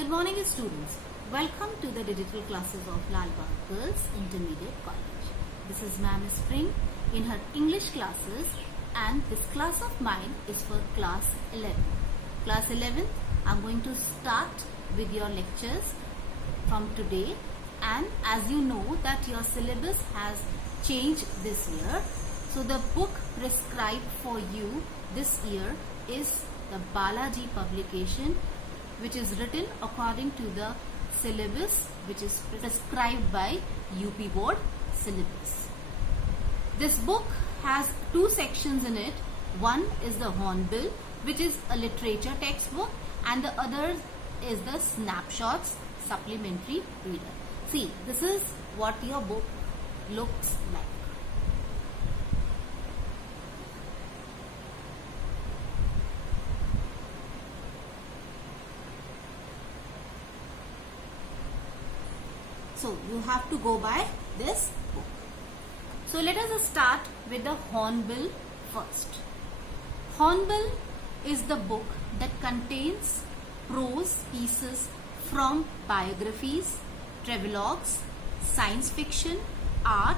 Good morning students. Welcome to the digital classes of Lal Bagh Girls Intermediate College. This is Ma'am Spring in her English classes, and this class of mine is for class 11. Class 11, I'm going to start with your lectures from today, and as you know that your syllabus has changed this year, so the book prescribed for you this year is the Balaji publication, which is written according to the syllabus which is prescribed by UP Board syllabus. This book has two sections in it. One is the Hornbill, which is a literature textbook, and the other is the Snapshots supplementary reader. See, this is what your book looks like. So you have to go by this book. So let us start with the Hornbill first. Hornbill is the book that contains prose pieces from biographies, travelogues, science fiction, art,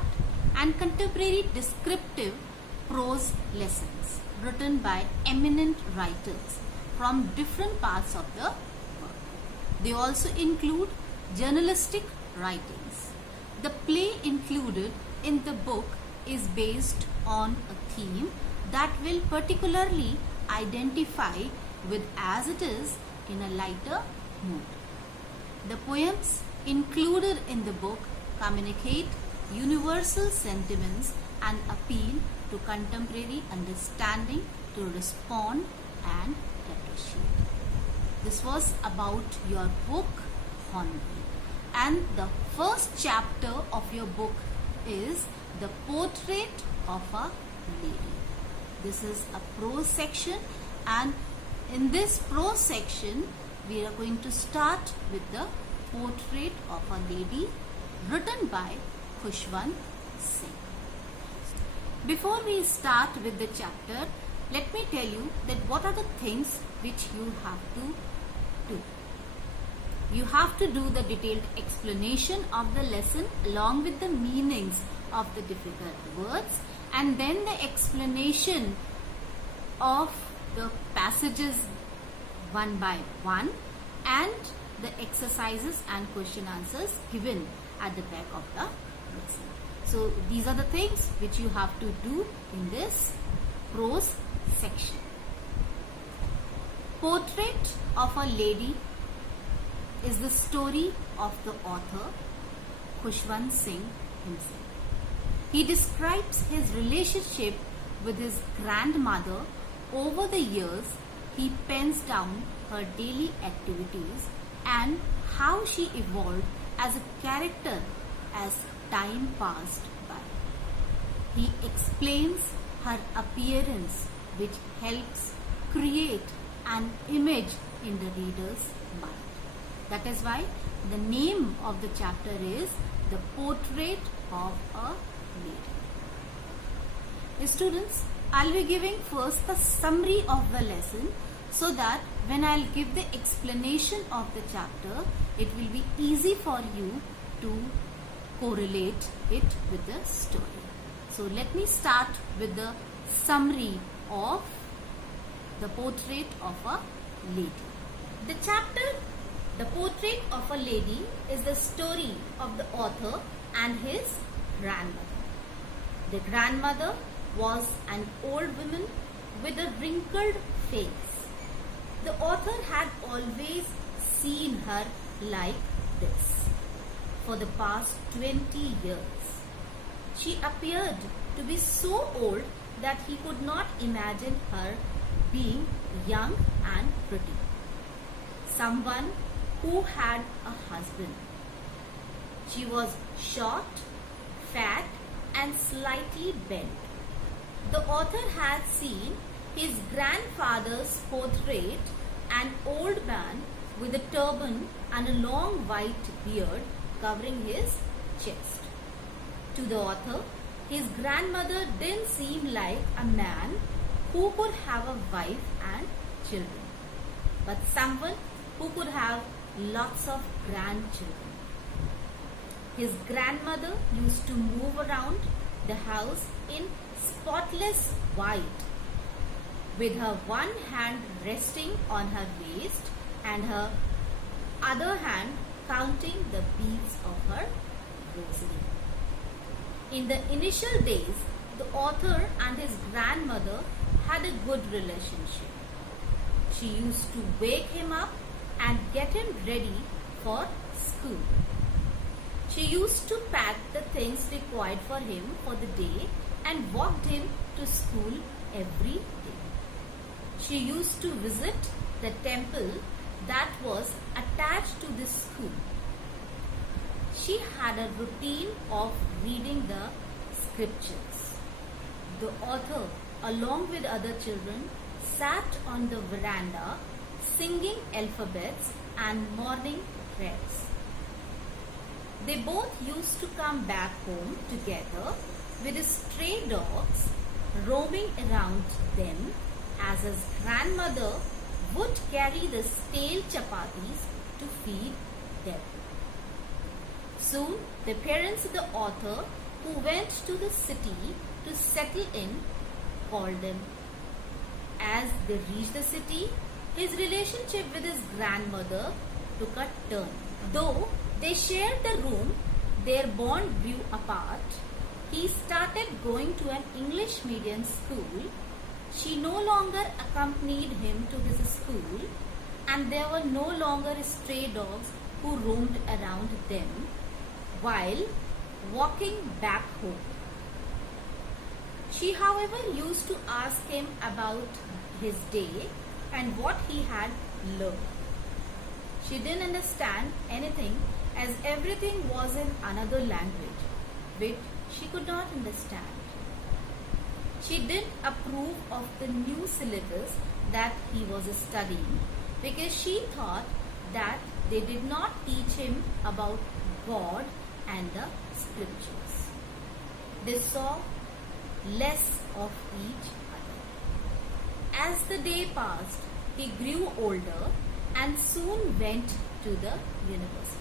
and contemporary descriptive prose lessons written by eminent writers from different parts of the world. They also include journalistic writings. The play included in the book is based on a theme that will particularly identify with as it is in a lighter mood. The poems included in the book communicate universal sentiments and appeal to contemporary understanding to respond and appreciate. This was about your book Hornbill. And the first chapter of your book is the portrait of a lady. This is a prose section, and in this prose section we are going to start with the portrait of a lady written by Khushwant Singh. Before we start with the chapter, let me tell you that what are the things which you have to do. You have to do the detailed explanation of the lesson along with the meanings of the difficult words, and then the explanation of the passages one by one, and the exercises and question answers given at the back of the lesson. So these are the things which you have to do in this prose section. Portrait of a Lady is the story of the author Khushwant Singh himself. He describes his relationship with his grandmother. Over the years, he pens down her daily activities and how she evolved as a character as time passed by. He explains her appearance, which helps create an image in the reader's mind. That is why the name of the chapter is The Portrait of a Lady. Students, I'll be giving first the summary of the lesson, so that when I'll give the explanation of the chapter, it will be easy for you to correlate it with the story. So let me start with the summary of The Portrait of a Lady. The chapter The Portrait of a Lady is the story of the author and his grandmother. The grandmother was an old woman with a wrinkled face. The author had always seen her like this for the past 20 years. She appeared to be so old that he could not imagine her being young and pretty. Someone who had a husband. She was short, fat, and slightly bent. The author had seen his grandfather's portrait, an old man with a turban and a long white beard covering his chest. To the author, his grandmother didn't seem like a man who could have a wife and children, but someone who could have lots of grandchildren. His grandmother used to move around the house in spotless white, with her one hand resting on her waist and her other hand counting the beads of her rosary. In the initial days, the author and his grandmother had a good relationship. She used to wake him up and get him ready for school. She used to pack the things required for him for the day and walked him to school every day. She used to visit the temple that was attached to this school. She had a routine of reading the scriptures. The author, along with other children, sat on the veranda singing alphabets and morning prayers. They both used to come back home together with the stray dogs roaming around them, as his grandmother would carry the stale chapatis to feed them. Soon, the parents of the author, who went to the city to settle in, called him. As they reached the city, his relationship with his grandmother took a turn. Though they shared the room, their bond grew apart. He started going to an English medium school. She no longer accompanied him to his school, and there were no longer stray dogs who roamed around them while walking back home. She, however, used to ask him about his day and what he had learned. She didn't understand anything, as everything was in another language which she could not understand. She did approve of the new syllabus that he was studying, because she thought that they did not teach him about God and the scriptures. They saw less of each other. As the day passed, he grew older and soon went to the university.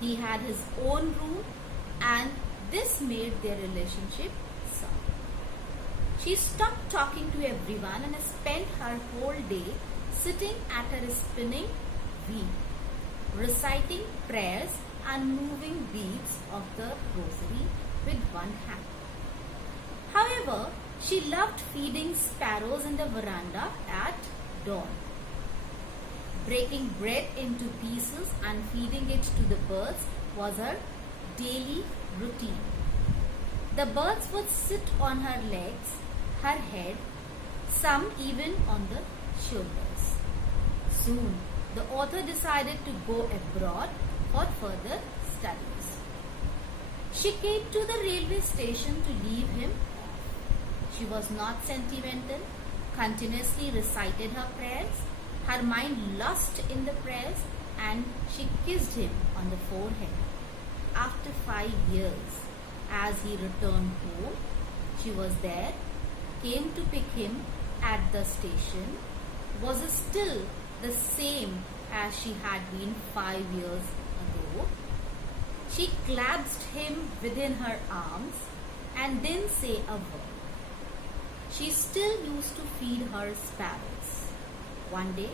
He had his own room, and this made their relationship sour. She stopped talking to everyone and spent her whole day sitting at her spinning wheel, reciting prayers and moving beads of the rosary with one hand. However, she loved feeding sparrows in the veranda at dawn. Breaking bread into pieces and feeding it to the birds was her daily routine. The birds would sit on her legs, her head, some even on the shoulders. Soon, the author decided to go abroad for further studies. She came to the railway station to leave him off. She was not sentimental, continuously recited her prayers. Her mind lost in the prayers, and she kissed him on the forehead. After 5 years, as he returned home, she was there, came to pick him at the station, was still the same as she had been 5 years ago. She clasped him within her arms and didn't say a word. She still used to feed her sparrows. One day,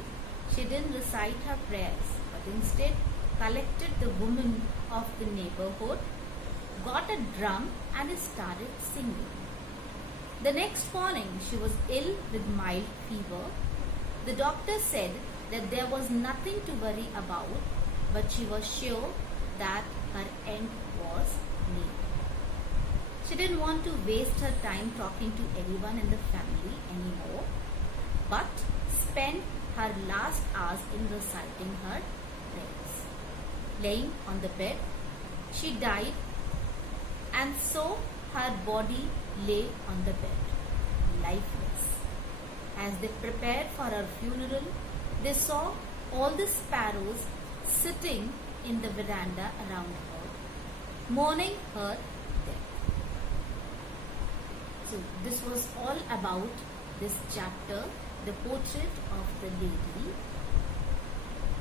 she didn't recite her prayers, but instead collected the women of the neighborhood, got a drum and started singing. The next morning, she was ill with mild fever. The doctor said that there was nothing to worry about, but she was sure that her end was near. She didn't want to waste her time talking to anyone in the family anymore, but spent her last hours in reciting her prayers. Laying on the bed, she died, and so her body lay on the bed, lifeless. As they prepared for her funeral, they saw all the sparrows sitting in the veranda around her, mourning her death. So this was all about this chapter, the portrait of the lady.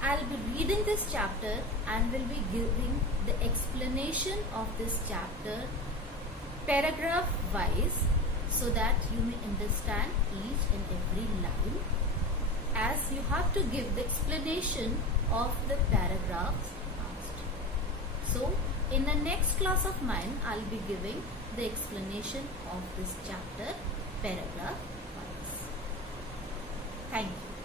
I'll be reading this chapter and will be giving the explanation of this chapter paragraph wise, so that you may understand each and every line, as you have to give the explanation of the paragraphs asked. So in the next class of mine, I'll be giving the explanation of this chapter paragraph wise. Thank you.